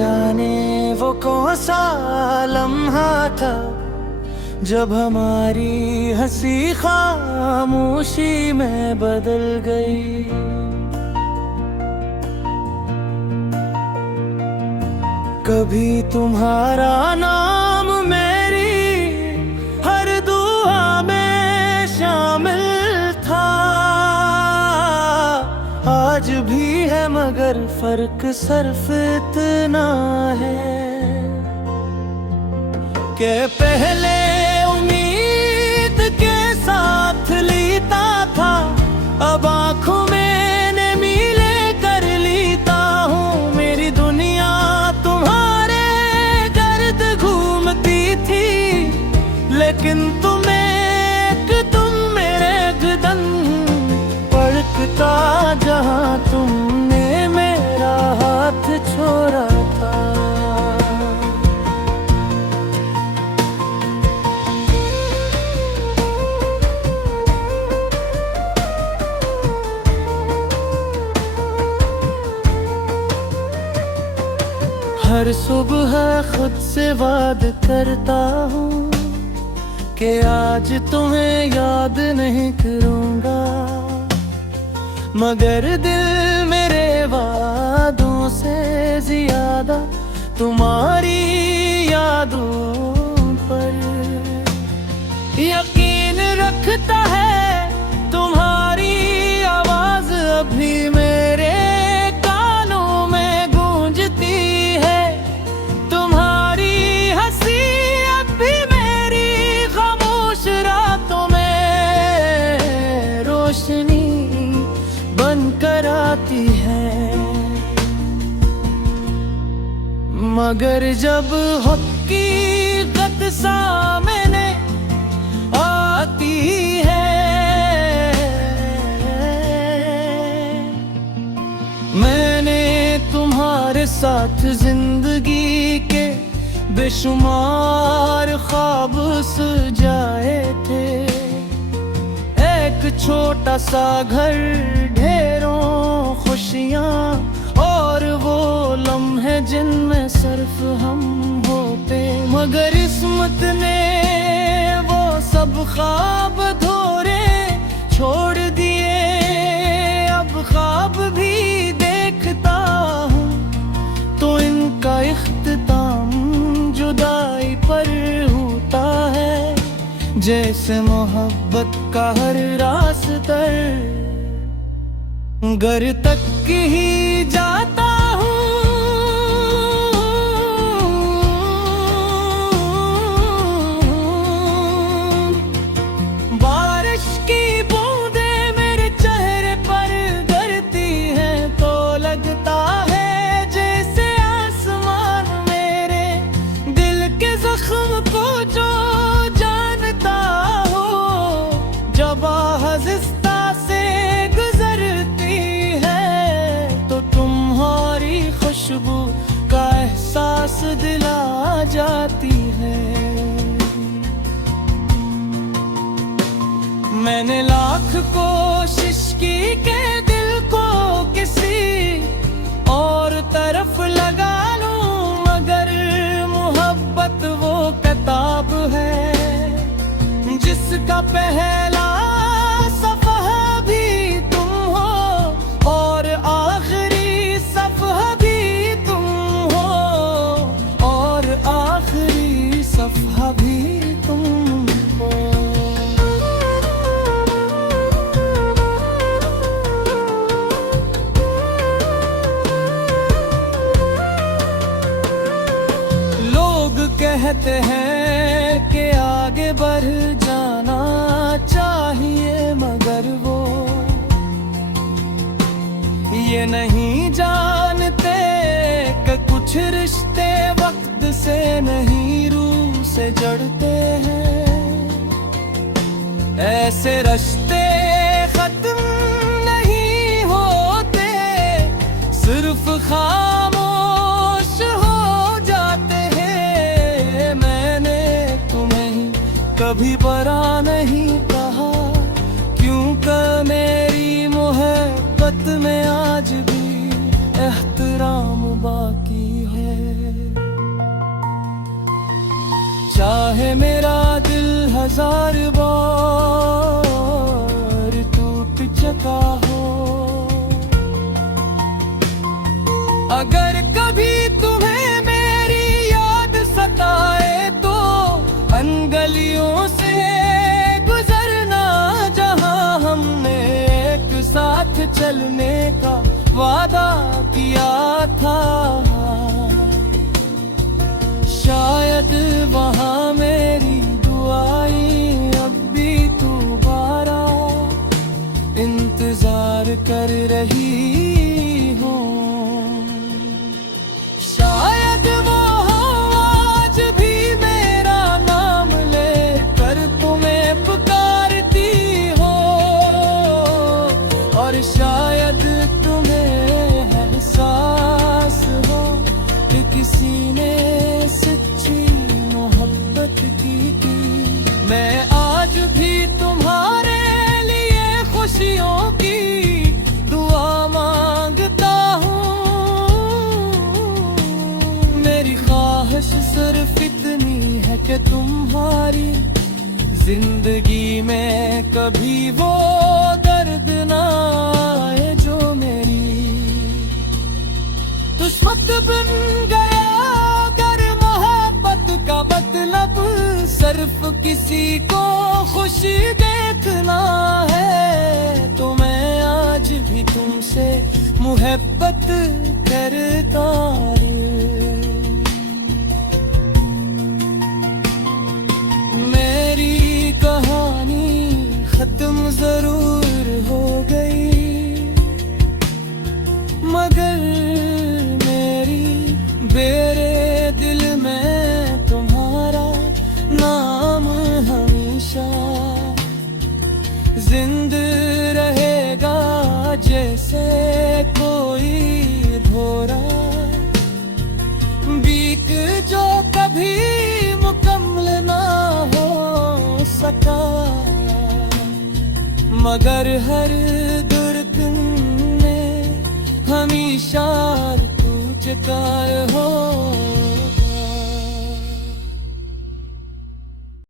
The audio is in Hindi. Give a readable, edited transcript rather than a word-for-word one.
जाने वो कौन सा लम्हा था जब हमारी हंसी खामोशी में बदल गई। कभी तुम्हारा नाम मेरी हर दुआ में शामिल था, आज भी है मगर फर्क सिर्फ इतना है कि पहले उम्मीद के साथ लेता था, अब आंखों में ने मीले कर लेता हूँ। मेरी दुनिया तुम्हारे गर्द घूमती थी, लेकिन तुम मेरे गदन पड़कता जहाँ तुमने मेरा हाथ छोड़ा था। हर सुबह खुद से वादा करता हूँ कि आज तुम्हें याद नहीं करूँगा, मगर दिल मेरे वादों से ज्यादा तुम्हारी यादों पर यकीन रखता है। तुम्हारी आवाज अभी मेरे कानों में गूंजती है, तुम्हारी हंसी अभी मेरी खामोश रातों में रोशनी बनकर आती है। मगर जब हकीकत सामने आती है, मैंने तुम्हारे साथ जिंदगी के बेशुमार ख्वाब सजाए थे। एक छोटा सा घर, ढेरों खुशियाँ और वो लम्हे जिनमें सिर्फ हम होते, मगर किस्मत ने वो सब ख्वाब अधूरे छोड़ दिए। अब ख्वाब भी देखता हूँ तो इनका इख्तिताम जुदाई पर होता है, जैसे मोहब्बत का हर रास्ता घर तक ही जाता हूँ। बारिश की बूंदें मेरे चेहरे पर गिरती हैं तो लगता है जैसे आसमान मेरे दिल के जख्म को जो जानता हो। जब आहिस्ता से गुजरती है तो तुम्हारी खुशबू का एहसास दिला जाती है। मैंने लाख कोशिश की के दिल को किसी और तरफ लगा लूं, मगर मोहब्बत वो किताब है जिसका पहला सफ़हा भी तुम हो और आखिरी सफ़हा भी तुम हो, और आखिरी सफ़हा भी तुम हो। लोग कहते हैं कि आगे बढ़ जाना चाहिए, मगर वो ये नहीं जानते कि कुछ रिश्ते वक्त से नहीं रूह से जड़ते हैं। ऐसे रिश्ते खत्म नहीं होते, सिर्फ खामोश हो जाते हैं। मैंने तुम्हें कभी बरा नहीं कहा, क्योंकि मेरी मोहब्बत में आज भी एहतराम बाकी है। हजार बार टूट चुका हो। अगर कभी तुम्हें मेरी याद सताए तो अनगलियों से गुजरना, जहां हमने एक साथ चलने का वादा किया था। शायद वहां मेरी दुआएं अब भी दोबारा इंतजार कर रही हो। शायद वो आज भी मेरा नाम लेकर तुम्हें पुकारती हो, और शायद तुम्हें एहसास हो कि किसी ने सच्ची मोहब्बत की थी। मैं आज भी तुम्हारे लिए खुशियों की दुआ मांगता हूँ। मेरी ख्वाहिश सिर्फ इतनी है कि तुम्हारी जिंदगी में कभी वो दर्द ना आए जो मेरी। दुश्मन बन गया अगर मोहब्बत का मतलब सिर्फ किसी को खुशी देखना है, तो मैं आज भी तुमसे मोहब्बत करता हूँ। मेरी कहानी खत्म जरूर हो गई, मगर मेरे दिल में तुम्हारा नाम हमेशा जिंदा रहेगा, जैसे कोई भोरा बीक जो कभी मुकम्मल ना हो सका। मगर हर दुर्गम ने हमेशा चुका हो।